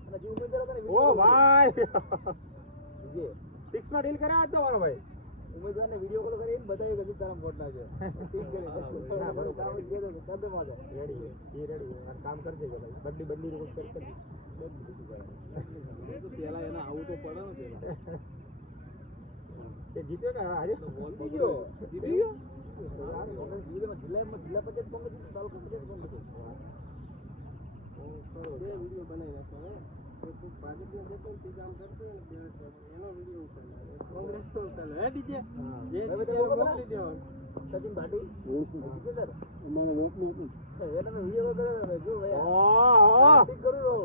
અને જે ઉમેદવાર હતા ને ઓ ભાઈ 6 માં ડીલ કરાવ તો મારો ભાઈ ઉમેદવારને વિડીયો કોલ કરીને બતાવ્યું કે હજુ તારા વોટ નાખ્યો ઠીક કરી ના, બરોબર. કદમ વાળો રેડી એ રેડી અને કામ કરી દેજો ભાઈ બદલી રોજ કરી તો પેલા એને આવું તો પડે ને પેલા એ જીત્યો કે હારે જીતી ગયો કોંગ્રેસ જિલ્લા પંચાયત કોંગ્રેસ જીતી, તાલુકા પંચાયત કોંગ્રેસ જીતી. બે વિડીયો બનાવી નાખો હવે તું ભાજપમાં જતો ને તે કામ કરતો ને એનો વિડીયો ઉતાર કોંગ્રેસ તો ઉતાર હે ડીજે જે હવે તો જીતે ખબર મોકલી દેવાનો સચિન ભાટી જીતેન્દ્ર અમારો વોટ નહોતું એનો વિડીયો કોલ કરે જો ભાઈ ઓહો ઠીક કરું રહો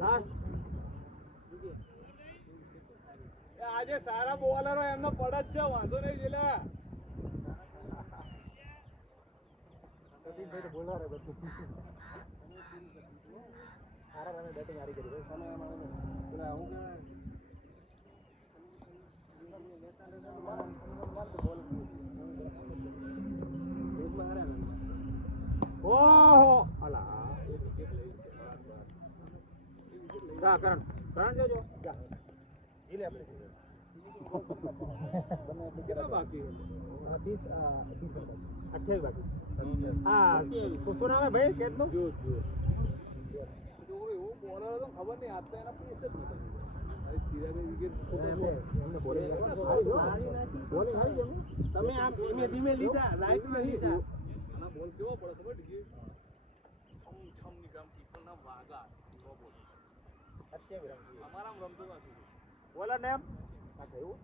લાસ્ટ આજે સારા બોલરો એમનો પડે જ છે વાંધો નહીં જેલા સચિનભાઈ તો બોલવા રે બધું સારા રમે બેટિંગ હારી કરી ભાઈ પેલા હું ઓહો અલા જા કરણ જોજો જા ઈ લે આપણે કેટલા બાકી 28 બાકી હા શું નામ હે ભાઈ કેતનું જો એવું બોલર હતો ખબર નહીં આજ તો એના પેસ જ નથી ચિરાગે વિકેટ એમને બોલિંગ બોલિંગ હારી એમની તમે આમ ધીમે ધીમે લીધા રાઈટમાં લીધા આના બોલ કેવો પડે ખબર ડીજે છમ છમ ની કામ કીપરના વાગા નો બોલ અમારા રમતો નથી બોલર ને એમ આ થયું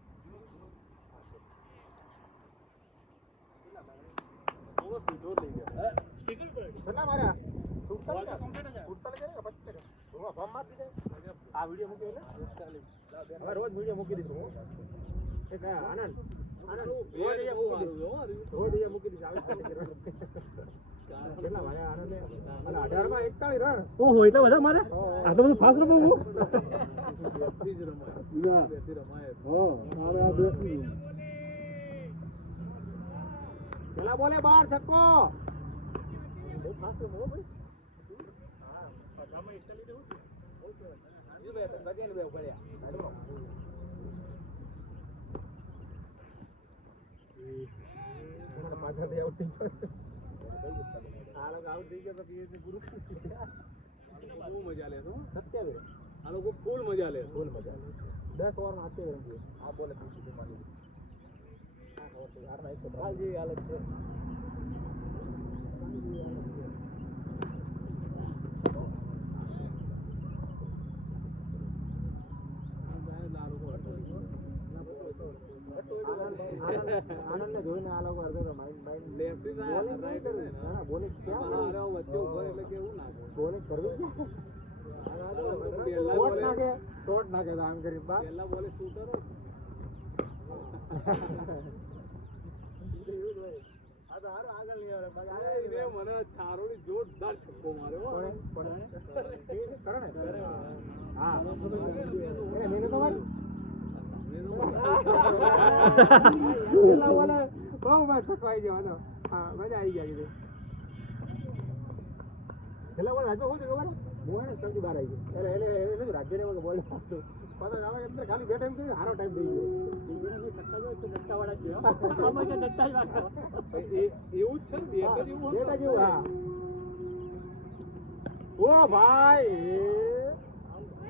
થોડો સીધો થઈ ગયો કેટલા માર્યા સુડતાલીસ કે 25 ટકા ફોર્મ મારી દે આ વિડિયો મૂક્યો ને હવે રોજ વિડિયો મૂકી દઈશું હું એક આનંદ રોજ અહીંયા મૂકી દઈશ આવી કેટલા માર્યા આનંદ 18 માં 41 રન ઓહો એટલા બધા મારે આટલું બધું ફાસ્ટ રમવું બેસી જ રમાય બેસી રમાય પેલા બોલે 12 છક્કો બહુ મજા લે છો 27 આ લોકો ફૂલ મજા લે 10 ઓવર માં 28 રન જોઈએ આ બોલે 30 સુધી માંગી હાલ જેવી હાલત છે આનંદ ને જોઈને આ લોકો અડધો માઇન્ડ લેફ્ટી રાઈટ ના બોલિંગ ક્યાં અરે વચ્ચે ઉભો એટલે કેવું નાખે બોલિંગ કરવી પહેલા શોટ બોલે નાખે તો આમ કરી બા પહેલા બોલે શૂટર મને ચારોડી જોરદાર છક્કો માર્યો કોણે કરે હા એ મેને તો ભાઈ પેલા વાલા બહુ મસ્ત સકવાઈ જવાનો હા મજા આવી ગયા કીધું પેલા વાલા રાજુ શું ખબર મોહન સૌથી બહાર આવી ગયો એટલે એને રાજ્યને વગર બોલ પાછો આવે અંદર ખાલી બે ટાઈમ કરી સારો ટાઈમ થઈ ગયો દટ્ટાવાળા જ આમાં કે દટ્ટા જ વાગતા એવું જ છે ને બેટ જ એવું બેટા જેવું હા ઓ ભાઈ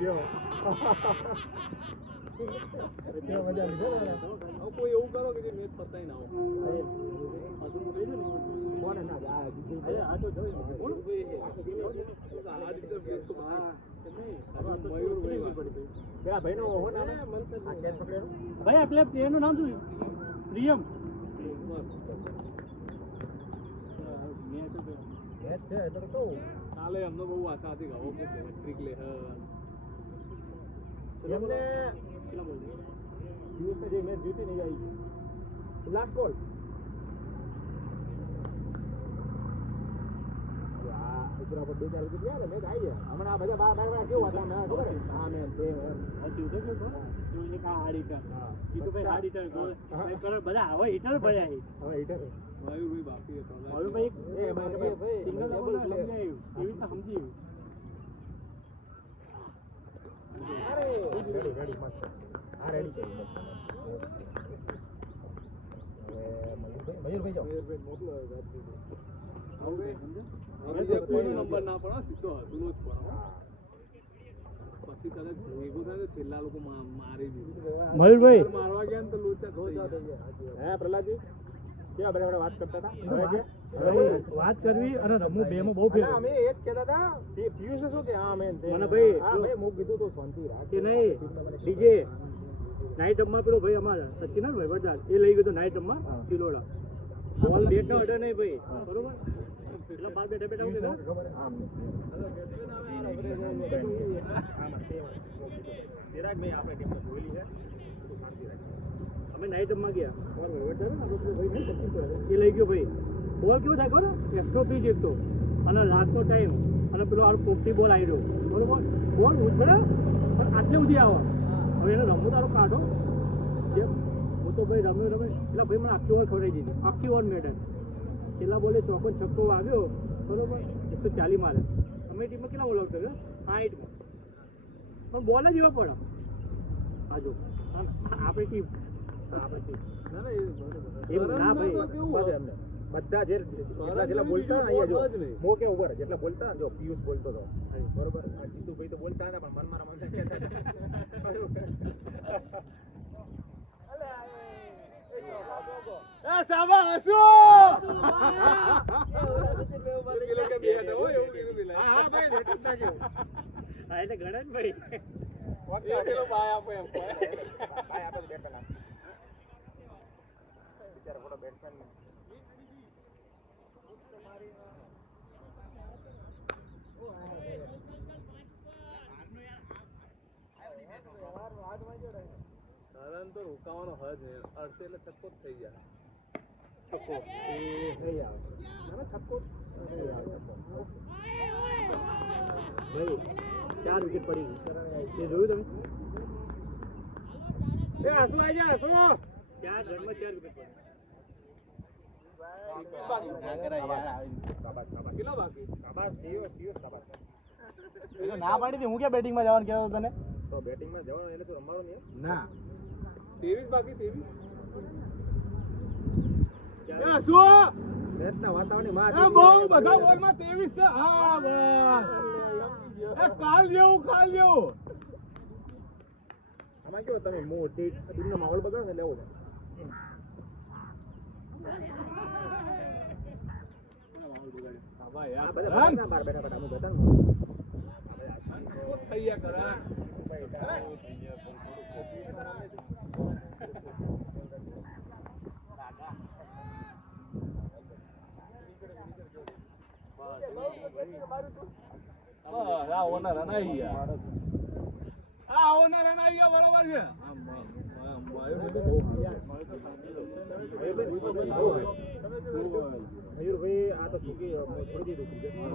યો મજા લીધો કોઈ એવું કરો કે જે મેચ પતાઈ ના હોય કોને ના આ જીતી આ તો જોઈ પેલા ભાઈનો હો ના આ કેચ પકડ્યો ભાઈ એટલે પ્લેયરનું નામ શું પ્રિયમ મેચ છે એટલે તો કાલે અમને બહુ આશા હતી કે હવે હેટ્રિક લે એમને દિવસને જે મેચ જીતી નહીં આવી લાસ્ટ બોલ ઉપરા પર 2-4 વિકેટ ગયા ને મેચ આવી ગયા હમણાં બધા બાર કેવું હતા મને ખબર હા મેં તે બધા હવે હિટર ભર્યા હવે હિટર મયુરભાઈ બાકી હતો સમજી અરે રેડી મસ્ત આ રેડી મયુરભાઈ જાઓ મોકલો હવે કોઈનો નંબર ના પડે સીધો હસુલો જ પડે પછી કદાચ ભેગું થાય તો છેલ્લા લોકો મારી દીધું મયુરભાઈ મારવા ગયા ને તો લોચા થઈ હે પ્રહલાદજી કેવા બધા વાત કરતા હતા વાત કરવી અને રમવું બે માં બહુ ફેર અમે એ જ કહેતા હતા કે પિયુષે શું કે હા મેં મને ભાઈ હા મેં મુક કીધું તો શાંતિ રાખ કે નહીં ડીજે નાઇટ રમવા પેલો ભાઈ અમારા સચિન ભાઈ બધા એ લઈ ગયો તો નાઇટ રમવા કિલોડા બોલ બેટ નો અડે નહીં ભાઈ બરોબર એટલે બાર બેઠા બેઠા હું કીધું ચિરાગ ભાઈ આપણે ટીમને જોયેલી છે અમે નાઇટ રમવા ગયા એ લઈ ગયો ભાઈ બોલ કેવું થાય ખબર એક્સ્ટ્રો પીચ એક તો અને રાતનો ટાઈમ અને પેલો આ પોપટી બોલ આવી રહ્યો બરોબર બોલ ઉછળે પણ આટલે સુધી આવે હવે એને રમવું તારો કાઢો જે હું તો ભાઈ રમ્યો એટલે ભાઈ મને આખી ઓવર ખવડાવી દીધી આખી ઓવર મેડલ છેલ્લા બોલે ચોકો છક્કો વાગ્યો બરોબર 140 મારે અમે ટીમમાં કેટલા બોલ આઉટ કર્યો 60 પણ બોલ જ એવા પડે હાજો આપણી ટીમ ના ભાઈ એમને બધા જે જેટલા બોલતા ને અહીંયા જો મો કે ઉપર જેટલા બોલતા ને જો પિયુષ બોલતો હતો બરોબર જીતુભાઈ તો બોલતા હતા પણ મનમાં રમતા એ સાબા હસુ પેલે કે બે હતા હો એવું કીધું પેલા હા ભાઈ બેઠો જ જેવું હા એટલે ગણે જ ભાઈ વખતે પેલો બાય આપે એમ ભાઈ આપણે બેઠ પેલા બિચારો મોટો બેટ્સમેન સાધારણ તો રોકાવાનો હોય જ નહીં અડસે એટલે છક્કો જ થઈ જાય છક્કો એ થઈ આવે ના છક્કો ભાઈ 4 વિકેટ પડી ગઈ તે જોયું તમે એ હસુ આવી જા હસુ 4 રનમાં 4 વિકેટ પડી કેટલા બાકી શાબાશ પિયુષ શાબાશ ના પાડી હતી હું ક્યાં બેટિંગ માં જવાનું કહેતો તને તો બેટિંગ માં જવાનું એને તો રમવાનું નહીં ના 23 બાકી 23 એ શું મેચ ના વાતાવરણની માં એ બહુ બધા બોલ માં 23 છે હા બસ એ કાલ જેવું આમાં કેવો તમે મોટી ટીમનો માહોલ બગાડો ને લેવો છે ભાઈ આ યાર બધા બહાર બેઠા અમે બેઠા થઈ ગયા કરા આ ઓનર અનાઈ ગયા બરોબર છે મયુરભાઈ આ તો ચૂકી થોડી દીધું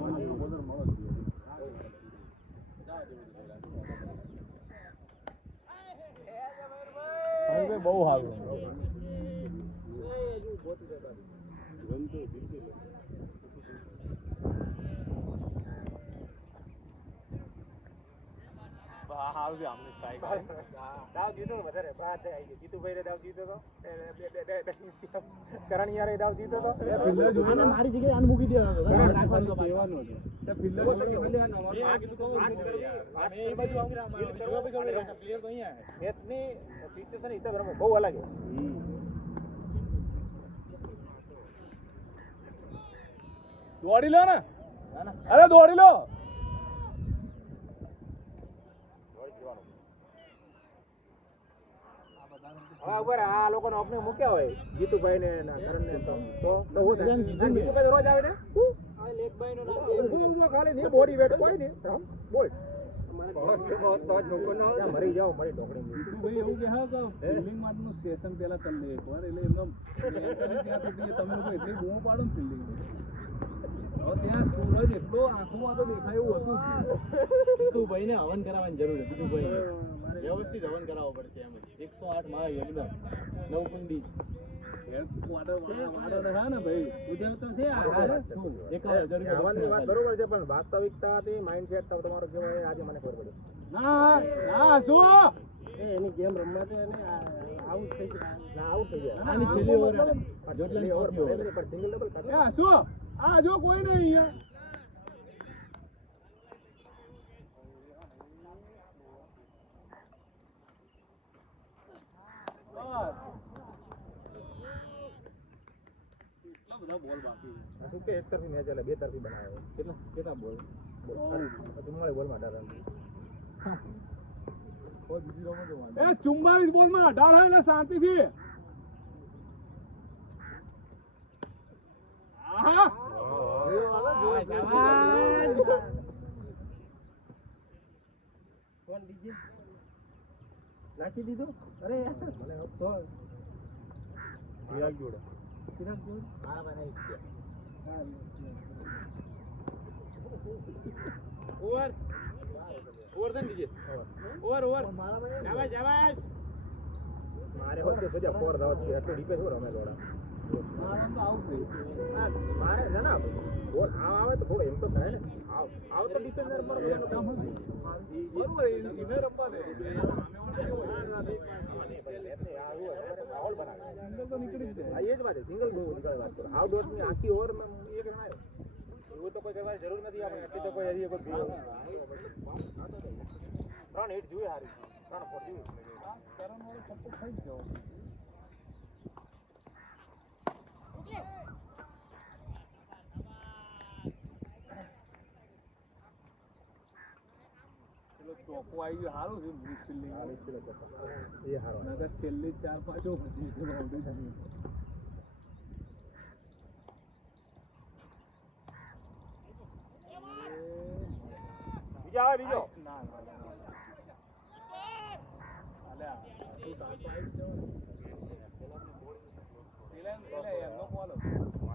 સારું છે આમની સ્ટ્રાઇક દાવ જીતો તો વધારે બાદ આવી ગયો જીતુભાઈ દાવ જીતો તો કરણિયારે દાવ જીતો તો આને મારી જગ્યાએ આને મૂકી દેવાનો હતો. રાખવાનું તો કહેવાનું હતું તે ફિલ્ડર મેં આ કીધું કહું મેં એ બાજુ આવું પ્લેયર તો અહીંયા મેચની સિચ્યુએશન હિસાબ રમો બહુ અલગ છે. દોડી લો ને અરે દોડી લો હવે ઉપર આ લોકોને ઓપનિંગ મૂક્યા હોય જીતુભાઈ ને કરણને તો હું થાય? જીતુભાઈ રોજ આવે ને ઊભો ખાલી નહીં બોડી વેટ કોઈ નહીં બોલ મરી જાઓ મારી ઢોકળી ભાઈ એવું કહે કે ફિલ્ડિંગ માટેનું સેશન પહેલા કરી લે એકવાર એટલે એમનો ત્યાં સુધી તમે લોકો એટલી બૂમો પાડો ને ફિલ્ડિંગ હવે ત્યાં સૂરજ એટલો આંખોમાં તો દેખાય એવું હતું જીતુભાઈને હવન કરાવવાની જરૂર છે. જીતુભાઈને વ્યવસ્થિત હવન કરાવવો પડશે એમ. 108 માં યજ્ઞ નવકુંડી આવવાની વાત બરોબર છે પણ વાસ્તવિકતાથી માઇન્ડસેટ તમારો કેવો છે આજે મને ખબર પડી. એની ગેમ રમવા છે અને આઉટ થઈ ગયા આઉટ થઈ ગયા આની છેલ્લી ઓવર છેલ્લી ઓવર પર સિંગલ ડબલ જો કોઈ નહીં અહીંયા બધા બોલ બાકી શું કે એક તરફી મેચ એટલે બે તરફી બનાવ્યો કેટલા બોલ 44 બોલમાં 18 રન. એ 44 બોલમાં 18 એટલે શાંતિથી આહા કોણ ડીજે નાખી દીધું અરે યાર મને તો વિરાગ જોડે હા બનાવી ઓવર ઓવર દન દીજે ઓવર શાબાશ શાબાશ મારે હોત કે સજા 4 ધાવ છે એટલે ડિફેન્સ હો રમે દોડા મારમ તો આઉટ થઈ મારે ના બોલ આવે તો થોડો એમ તો થાય ને આવ તો ડિફેન્ડર પર બરોબર ઇને રમવા દે માહોલ બનાવે સિંગલ તો નીકળી જ જાય એ જ વાત છે સિંગલ બહુ નીકળે વાત કરો આવ ડોટ ની આખી ઓવર માં એક રન આવ્યો એવું તો કોઈ કરવાની જરૂર નથી આપણે એટલી તો કોઈ હજી કોઈ 3 હિટ જોઈએ હારી 3 ફોર જોઈએ કરણ વાળો છક્કો ખાઈ જ ગયો ચોખ્ખો આવી ગયો સારું છે ફિલ્ડિંગ એ હારો નગર છેલ્લી 4-5 ઓવર બીજો આવે બીજો ના અલ્યા એમનો બોલ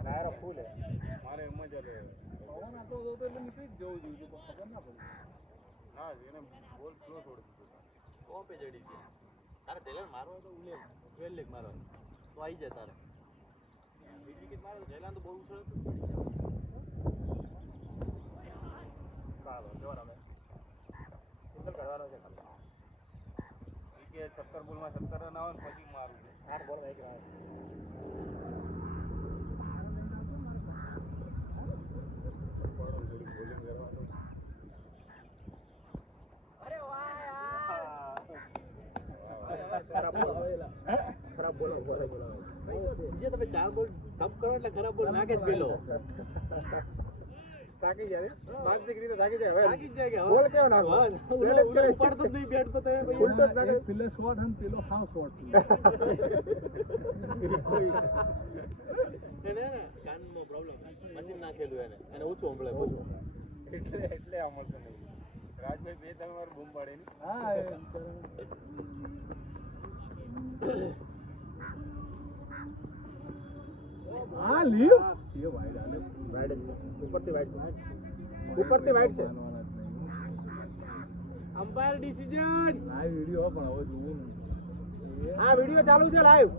મારે ફૂલ હે મારે એમ જ એટલે પવન આતો હતો એટલે નીકળી જ જવું જોઈએ તો ખબર ના પડી ના એને બોલ સ્લો છોડી દીધો કોપે જડી ગયા. તારે જયલાલ મારવો હોય તો ઉલે 12 લેગ મારવાનો તો આવી જાય તારે. બીજી વિકેટ મારે તો જયલાલ તો બહુ ઉછળે તો પડી જાય. ચાલો જોર હવે સિંગલ કરવાનો છે ખાલી વિકેટ 17 બોલમાં 17 રન આવે ને પછી મારું છે 8 બોલમાં 1 રન ખરાબ બોલો બીજે તમે 4 બોલ ટપ કરો એટલે ખરાબ બોલ નાખે જ પેલો. થાકી જાય માનસિક રીતે થાકી જાય હવે થાકી જ જાય કે હવે. બોલ કેવો નાખો ઉપાડતો જ નહીં બેટ તો તમે ભાઈ. ઉલટો જ નાખે પેલે શોર્ટ અને પેલો હાવ શોર્ટ એને ને કાનમાં પ્રોબ્લેમ મશીન નાખેલું એને ઓછું સંભળાય બધું. એટલે અમલતો નહીં રાજભાઈ બે ત્રણ વાર બૂમ પાડે ની હા હા લીવ એ વાઈડ આલે વાઇડ ઉપરથી વાઇડ છે અમ્પાયર ડિસિઝન. લાઈવ વિડિયો પણ હવે જોવું નહીં આ વિડિયો ચાલુ છે લાઈવ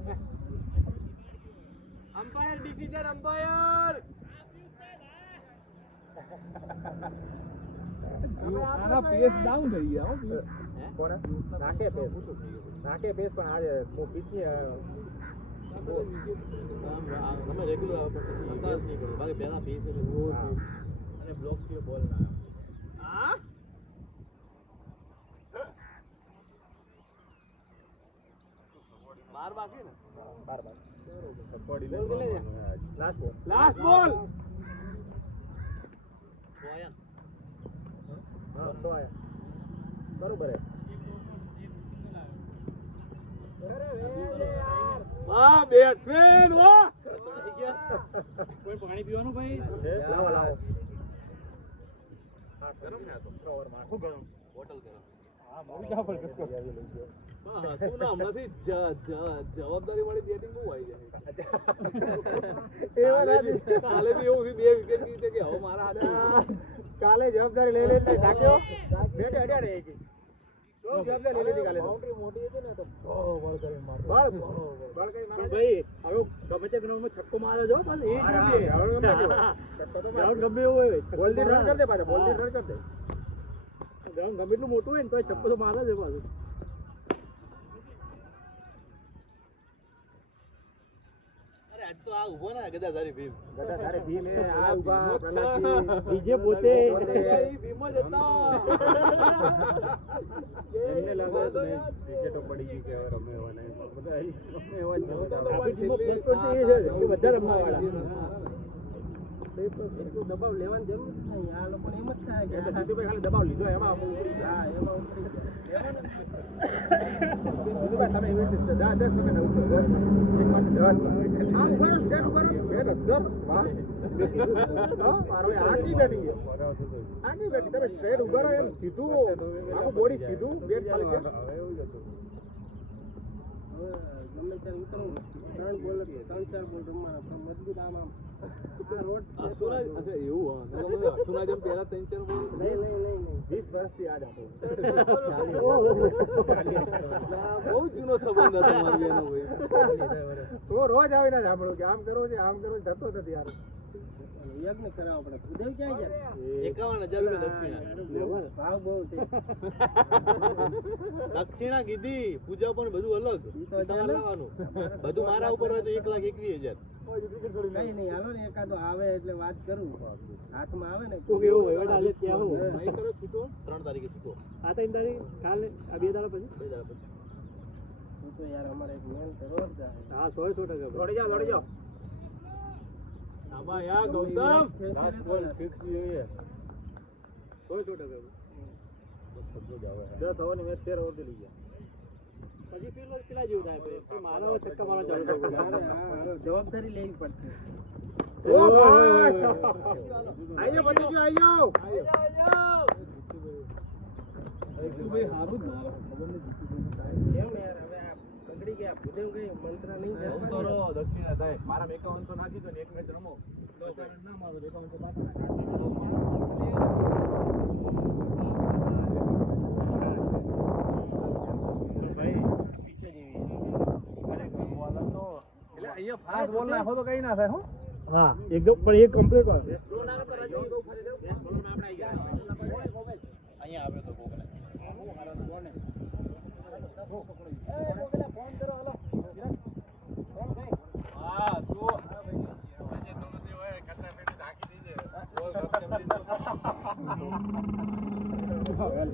અમ્પાયર ડિસિઝન અમ્પાયર. આના પેસ ડાઉન થઈ ગયા હો હે કોને નાખે પેસ પણ આજે હું પીછી તમે રેગ્યુલર આવે પણ અંદાજ નહીં કરો બાકી પહેલા ફેસ અને બ્લોક થી બોલ ના હા બાર બાકી ને બાર લાસ્ટ બોલ સોયન હા તો આયા બરોબર હે વાહ બેટ્સમેન વાહ કોઈ પાણી પીવાનું ભાઈ લાવો લાવો ગરમ ને આ તો ખૂબ ગરમ બોટલ ગરમ શું નામ નથી જવાબદારી વાળી બેટિંગ બહુ આવી જાય કાલે બી એવું થયું 2 વિકેટ કીધી કે હવે મારા હાથે કાલે જવાબદારી લઈ લઈને નાખ્યો બેટ અડ્યા રહી ગઈ તો જવાબદારી લઈ લીધી કાલે બાઉન્ડ્રી મોટી હતી ને તો બળ કરીને માર બળ કઈ મારે ભાઈ હવે ગમે તે ગ્રાઉન્ડમાં છક્કો મારે જો બસ એ ગ્રાઉન્ડ ગમે એવું હોય બોલથી રન કર દે પાછા બોલથી રન કર દે ગ્રાઉન્ડ ગમે એટલું મોટું હોય ને તો છક્કો તો મારે છે પાછું અરે આજ તો આ ઉભો ના ગદાધારી ભીમ ગડા તારે ભીમ હે આ ઉભા પ્રહલાદજી બીજે પોતે એ ભીમ જ હતા એમને લાગે વિકેટો પડી ગઈ કે હવે રમે એવા નહીં બધા રમે એવા જ આપણી ટીમમાં પ્લસ પોઈન્ટ એ છે કે બધા રમવાવાળા દબાવ લેવાની જરૂર નહીં આ લોકો એમ જ થાય કે જીતુભાઈ ખાલી દબાવ લીધો એમાં ઉપડી ગયા એમાં ઉપડી ગયા જીતુભાઈ તમે એવી રીતે 10 સેકન્ડ ઉપર 10 એક વાર 10 આમ કરો સ્ટેપ કરો બેટ 10 વાહ મારો આખી બેટિંગ આખી બેટિંગ તમે સ્ટ્રેટ ઉભા રહો એમ સીધું આખું બોડી સીધું બેટ ખાલી હવે એવું જ હતું ગમે ત્યારે ઉતરું 3 બોલ 3-4 બોલ રમવાના પણ મજબૂત આમ સુરાજ અચ્છા એવું હા સુરાજ એમ પહેલા 3-4 બોલ નહીં 20 વર્ષથી યાદ આપો બહુ જૂનો સંબંધ હતો મારો બેનો ભાઈ તો રોજ આવીને સાંભળું કે આમ કરો છે થતો નથી યાર યજ્ઞ કરાવવો પડે ઉદય ક્યાં ગયા 51,000 રૂપિયા ભાવ બહુ છે દક્ષિણા કીધી પૂજા પણ બધું અલગ તમારે લાવવાનું બધું મારા ઉપર હોય તો 1,21,000 કઈ નહીં હાલો ને એકાદો આવે એટલે વાત કરું હાથમાં આવે ને તો કેવું હોય વડા લે ત્યાં હું નહીં કરો છૂટો 3 તારીખે છૂટો આ 3 તારીખ કાલે આ 2 દાડા પછી 2 દાડા પછી તું તો યાર અમારે એક મેન કરો જ હા 100% દોડી જાઓ આમાં યા ગૌતમ લાસ્ટ બોલ ફિક્સ જોઈએ 100% 10 ઓવરની મેચ 13 ઓવર લઈ ગયા પછી પેલા જેવું થાય ભાઈ તો મારા છક્કા મારા ચાલુ જવાબદારી લેવી પડશે ઓ ભાઈ આયો બચી ગયો આયો ભાઈ હારું જ ખબર નહીં કેમ યાર હવે આ પકડી ગયા ભૂદેવ ગઈ મંત્ર નહીં જાય હું તો રો દક્ષિણા થાય મારા 51 તો નાખી દો ને એક મેચ રમો ના મારો 51 તો એટલે અહીંયા ફાસ્ટ બોલ નાખો તો કઈ ના થાય હો હા એકદમ પણ એક કમ્પ્લીટ હોય સ્લો નાખો તો રજી બહુ ફરી જાવ બેસ્ટ બોલર માં આપણે આવી ગયા અહીંયા આવ્યો તો કોકને હા તો વેલ